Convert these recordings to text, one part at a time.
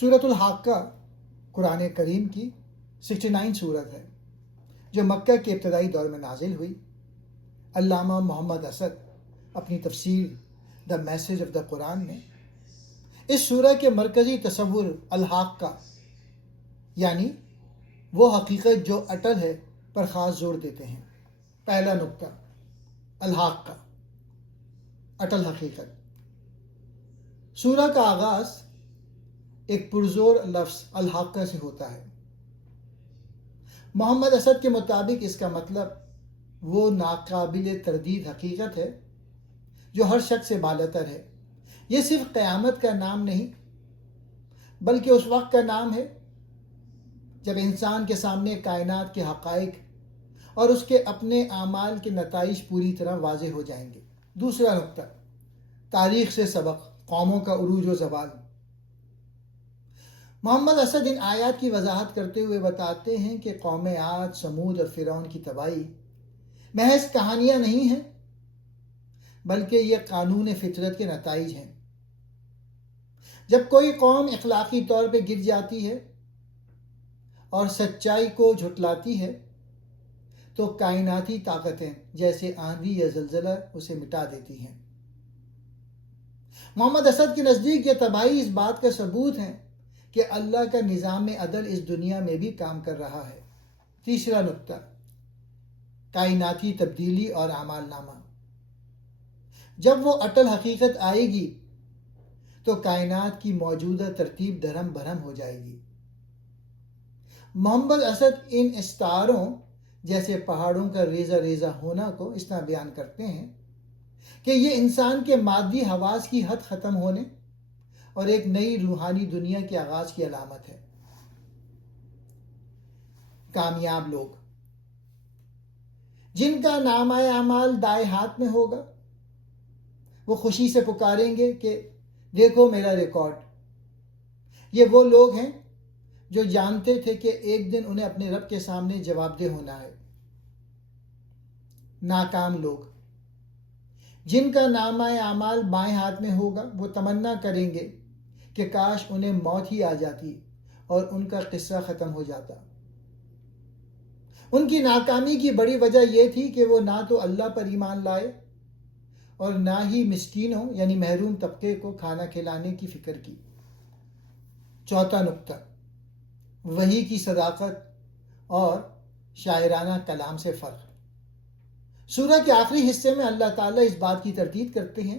सूरत अल-हाक़्क़ा कुरान करीम की 69 सूरत है जो मक्का के इब्तदाई दौर में नाजिल हुई। अल्लामा मोहम्मद असद अपनी तफसीर the message of the Quran में इस सूरह के मरकज़ी तसव्वुर अल-हाक़्क़ा यानी वो हकीकत जो अटल है पर ख़ास जोर देते हैं। पहला नुक्ता, अल-हाक़्क़ा अटल हकीकत। सूरह का आगाज़ एक पुरज़ोर लफ्ज़ अल-हाक़्क़ा से होता है। मोहम्मद असद के मुताबिक इसका मतलब वो नाकाबिल तरदीद हकीकत है जो हर शक से बालातर है। ये सिर्फ क़यामत का नाम नहीं बल्कि उस वक्त का नाम है जब इंसान के सामने कायनात के हक़ाइक़ और उसके अपने आमाल के नताइज पूरी तरह वाज़ेह हो जाएंगे। दूसरा नुक्ता, तारीख़ से सबक, कौमों का उरूज व ज़वाल। मोहम्मद असद इन आयात की वजाहत करते हुए बताते हैं कि कौम आद, समूद और फ़िरौन की तबाही महज कहानियाँ नहीं हैं बल्कि ये कानून फितरत के नताइज हैं। जब कोई कौम इखलाक़ी तौर पर गिर जाती है और सच्चाई को झुटलाती है तो कायनाती ताकतें जैसे आंधी या ज़लज़ला उसे मिटा देती हैं। मोहम्मद असद के नज़दीक ये तबाही इस बात का सबूत है कि अल्लाह का निज़ाम अदल इस दुनिया में भी काम कर रहा है। तीसरा नुक्ता, कायनाती तब्दीली और आमाल नामा। जब वो अटल हकीकत आएगी तो कायनात की मौजूदा तरतीब धर्म भरम हो जाएगी। मोहम्मद असद इन इस्तारों जैसे पहाड़ों का रेज़ा रेज़ा होना को इस तरह बयान करते हैं कि ये इंसान के मादी हवास की हद ख़त्म होने और एक नई रूहानी दुनिया के आगाज़ की अलामत है। कामयाब लोग जिनका नामाए अमाल दाएं हाथ में होगा वो खुशी से पुकारेंगे कि देखो मेरा रिकॉर्ड। ये वो लोग हैं जो जानते थे कि एक दिन उन्हें अपने रब के सामने जवाबदेह होना है। नाकाम लोग जिनका नामाए अमाल बाएं हाथ में होगा वो तमन्ना करेंगे कि काश उन्हें मौत ही आ जाती और उनका किस्सा ख़त्म हो जाता। उनकी नाकामी की बड़ी वजह यह थी कि वो ना तो अल्लाह पर ईमान लाए और ना ही मिस्कीनों यानी महरूम तबके को खाना खिलाने की फ़िक्र की। चौथा नुक्ता, वही की सदाकत और शायराना कलाम से फ़र्क। सूरह के आखिरी हिस्से में अल्लाह ताला इस बात की तरदीद करते हैं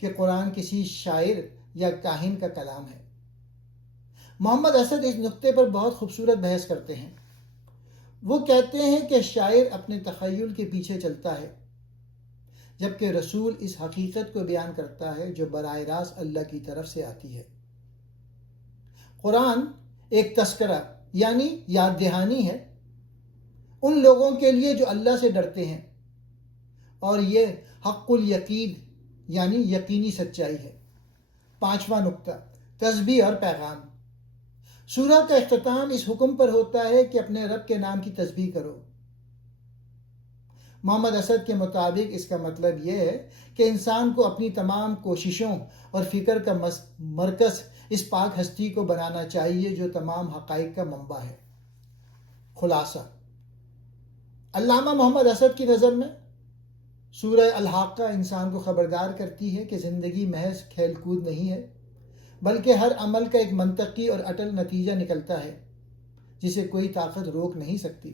कि कुरान किसी शायर या काहिन का कलाम है। मोहम्मद असद इस नुक्ते पर बहुत खूबसूरत बहस करते हैं। वो कहते हैं कि शायर अपने तख़य्युल के पीछे चलता है जबकि रसूल इस हकीकत को बयान करता है जो बराह रास्त अल्लाह की तरफ से आती है। कुरान एक तस्करा यानी याद दहानी है उन लोगों के लिए जो अल्लाह से डरते हैं और ये हक़्क़ुल यकीन यानी यकीनी सच्चाई है। पांचवा नुक्ता, तस्बीह और पैगाम। सूरह का इख्तिताम इस हुक्म पर होता है कि अपने रब के नाम की तस्बीह करो। मोहम्मद असद के मुताबिक इसका मतलब यह है कि इंसान को अपनी तमाम कोशिशों और फ़िक्र का मरकज़ इस पाक हस्ती को बनाना चाहिए जो तमाम हक़ाइक़ का मंबा है। खुलासा, अल्लामा मोहम्मद असद की नज़र में सूरह अल-हाक़्क़ा इंसान को ख़बरदार करती है कि ज़िंदगी महज खेल कूद नहीं है बल्कि हर अमल का एक मंतकी और अटल नतीजा निकलता है जिसे कोई ताकत रोक नहीं सकती।